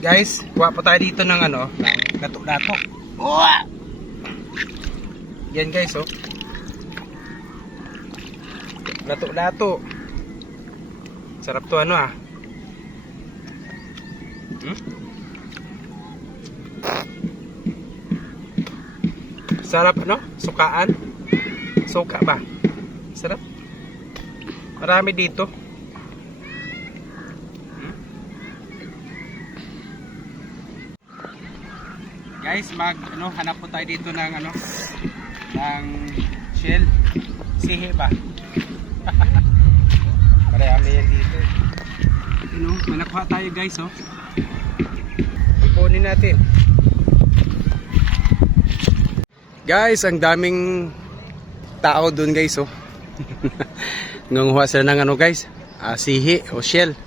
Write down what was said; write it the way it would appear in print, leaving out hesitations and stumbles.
Guys, kuha po tayo dito ng ano, ng dato-dato. Yan guys, oh. Dato-dato. Sarap to ano ah. Sarap ano? Sukaan. Suka ba? Sarap. Marami dito. Guys, hanap po tayo dito ng ng shell. Sihe ba? Marami yan dito. May nakuha tayo guys, oh. Ipunin natin. Guys, ang daming tao dun guys, oh. Nanguha sila ng guys, sihi o shell.